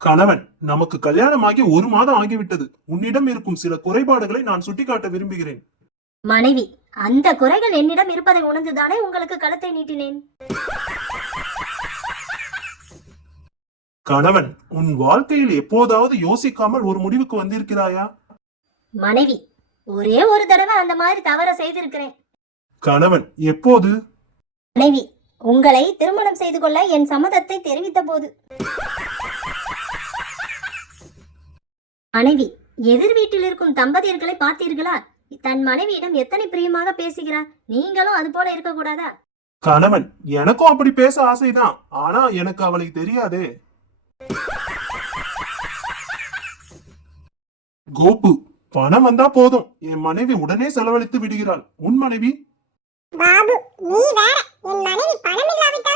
கணவன், நமக்கு கல்யாணமாகி 1 மாதம் ஆகிவிட்டது. உன்னிடம் இருக்கும் சில குறைபாடுகளை நான் சுட்டிக்காட்ட விரும்புகிறேன். மனைவி, அந்த குறைகள் என்னிடம் இருப்பதை உணர்ந்துதானே உங்களுக்கு கழுத்தை நீட்டினேன். கணவன், உன் வாழ்க்கையில் எப்போதாவது யோசிக்காமல் ஒரு முடிவுக்கு வந்திருக்கிறாயா? மனைவி, ஒரே ஒரு தடவை அந்த மாதிரி தவற செய்திருக்கிறேன். கணவன், எப்போது? மனைவி, உங்களை திருமணம் செய்து கொள்ள என் சம்மதத்தை தெரிவித்த போது. மனைவி, எதிர் வீட்டில் இருக்கும் தம்பதியர்களை பார்த்தீர்களா? தன் மனைவியிடம் எத்தனை பிரியமாக பேசுகிறார். நீங்களும் அது போல இருக்க கூடாதா? கணவன், எனக்கும் அப்படி பேச ஆசைதான். ஆனா எனக்கு அவளை தெரியாதே. கோபு, பணம் வந்தா போதும், என் மனைவி உடனே செலவழித்து விடுகிறாள். உன் மனைவி? பாபு, நீ வேற. என் மனைவி பணம் இல்லாவிட்டால்